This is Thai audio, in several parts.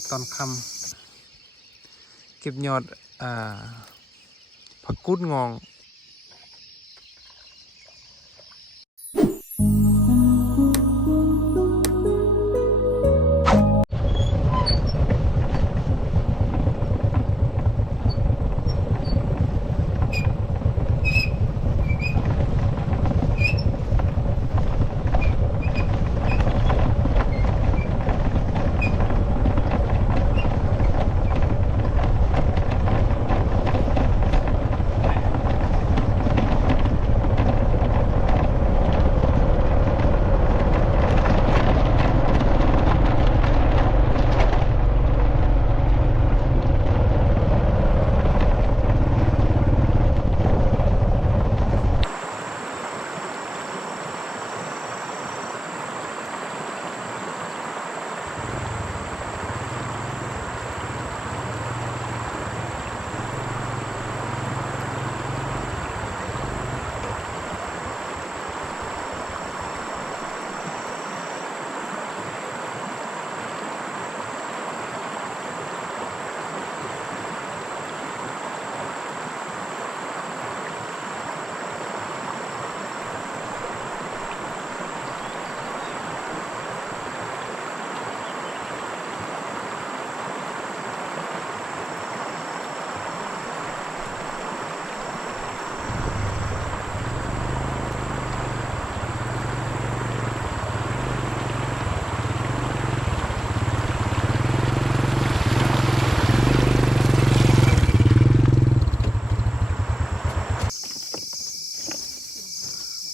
ดตอนค่ำเก็บยอดผักกุดงอง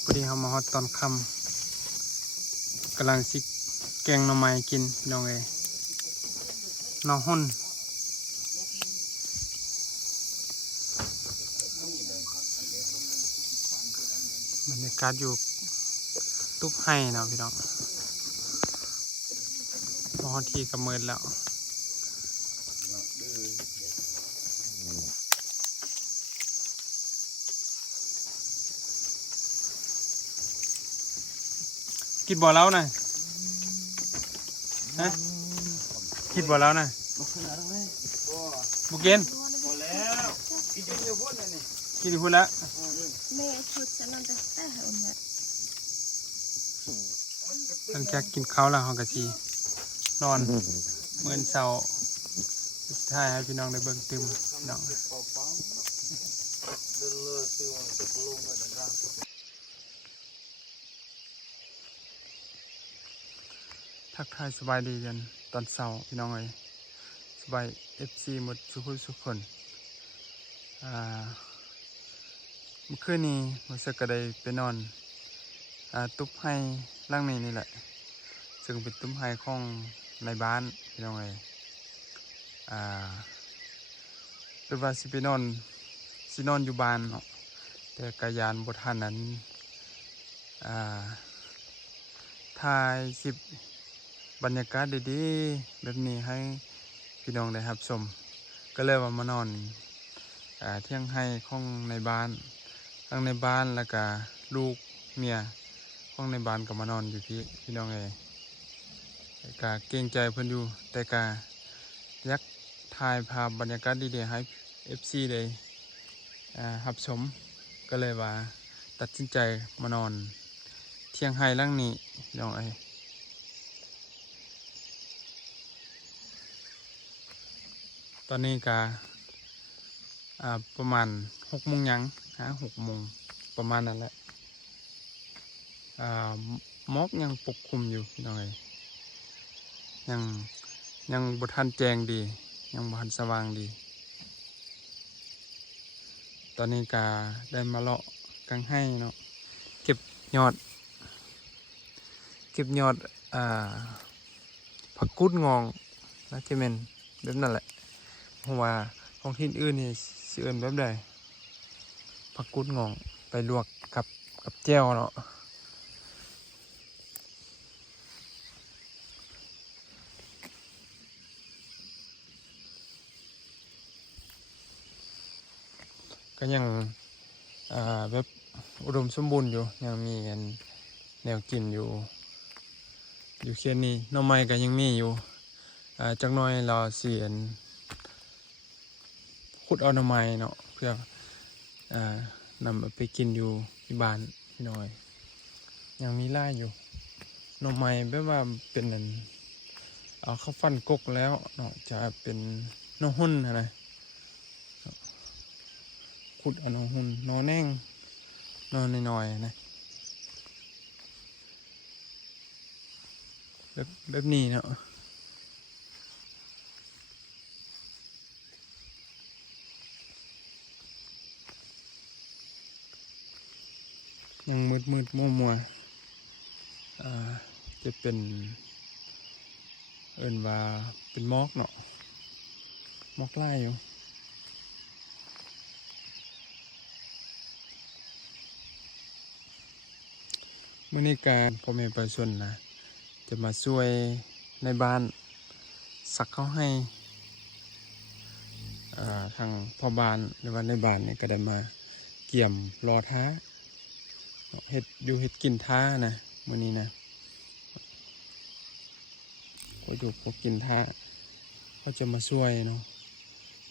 พอดีเขามาฮอดตอนค่ำกำลังสิแกงหน่อไม้กินน้องเอ๋น้องหุ่นบรรยากาศอยู่ตุ๊บไห้เนาะพี่น้องพอทีกับเมินแล้วกินบ่อแล้วนะฮะกินบ่อแล้วนะบุกเกนกินพุ่นแล้วหลังจากกินข้าวแล้วเขาก็สินอนเมื่อเช้าสุดท้ายให้พี่น้องได้เบิ่งตึมพี่น้องทักทายสบายดีกันตอนเช้าพี่น้องเลยสบาย FC หมดทุกคนเมื่อคืนนี้มาสักก็ได้ไปนอนตุ๊บไห้ล่างนี่แหละซึ่งเป็นตุ๊บไห้ของในบ้านพี่น้องเลยหรือว่าสิไปนอนอยู่บ้านเนาะแต่กายานบททันนั้นถ่ายบรรยากาศดีๆแบบนี้ให้พี่น้องได้รับชมก็เลยว่ามานอนเที่ยงให้ของในบ้านทั้งในบ้านแล้วก็ลูกเมียของในบ้านก็มานอนอยู่พี่น้องเลยแต่ก็เกรงใจเพิ่นอยู่แต่ก็ยักถ่ายภาพบรรยากาศดีๆให้ FC ได้รับชมก็เลยว่าตัดสินใจมานอนเที่ยงให้หลังนี้พี่น้องเอ้ยตอนนี้ก็ประมาณ6 โมงยัง6 โมงประมาณนั้นแหละหมอกยังปกคลุมอยู่พี่น้องเอ้ยยังบ่ทันแจ้งดียังบ่ทันสว่างดีตอนนี้ก็ได้มาเลาะกังให้เนาะเก็บยอดผักกุดงองนะเจเมนแบบนั่นแหละเพราะว่าของที่อื่นนี่สิเอิ้นแบบใดผักกุดงองไปลวกกับแจ่วเนาะก็ยังแบบอุดมสมบูรณ์อยู่ยังมีแนวกินอยู่เช่นนี้หน่อไม้ก็ยังมีอยู่ จักหน่อยเราเสียนขุดเอาหน่อไม้เนาะเพื่อนำไปกินอยู่ที่บ้านพี่น้อยยังมีล่าอยู่หน่อไม้แบบว่าเป็นนั่นเขาฟันกกแล้วเนาะจะเป็นหน่อหุ่นนะขุดเอาหน่อหุ่นหน่อแน่งหน่อน้อยๆนะแบบนี้เนาะยังมืดมัวจะเป็นเอิ้นว่าเป็นหมอกเนาะหมอกไล่อยู่มื้อนี้การพ่อแม่ประชาชนนะจะมาช่วยในบ้านสักเขาให้ทางพ่อบ้านหรือว่าในบ้านเนี่ยก็ได้มาเกี่ยมรอท้าเฮ็ดอยู่เฮ็ดกินท้านะมื้อนี้นะก็อยู่พวกกินท้าเขาจะมาช่วยเนาะ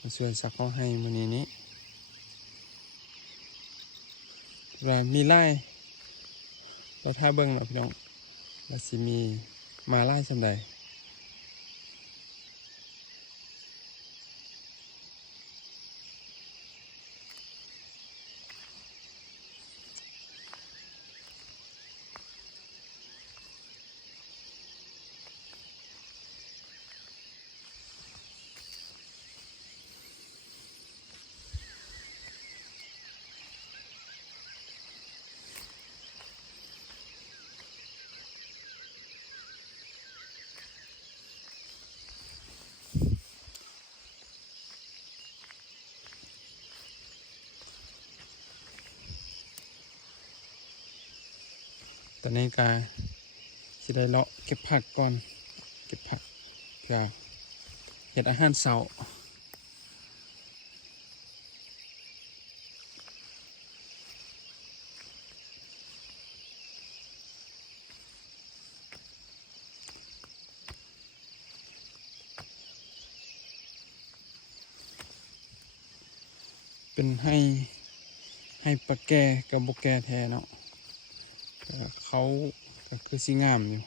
มาช่วยสักเขาให้มื้อนี้แล้วมีไล่เราท่าเบิ่งเนาะพี่น้องว่าสิมีมาไล่ซำใดตอนนี้ก็สิได้เลาะเก็บผักก่อนเก็บผักเพื่อเฮ็ดอาหารเช้าเป็นให้ปลาแก่กับบกแก่แท้เนาะเขาก็คือสิงามอยู่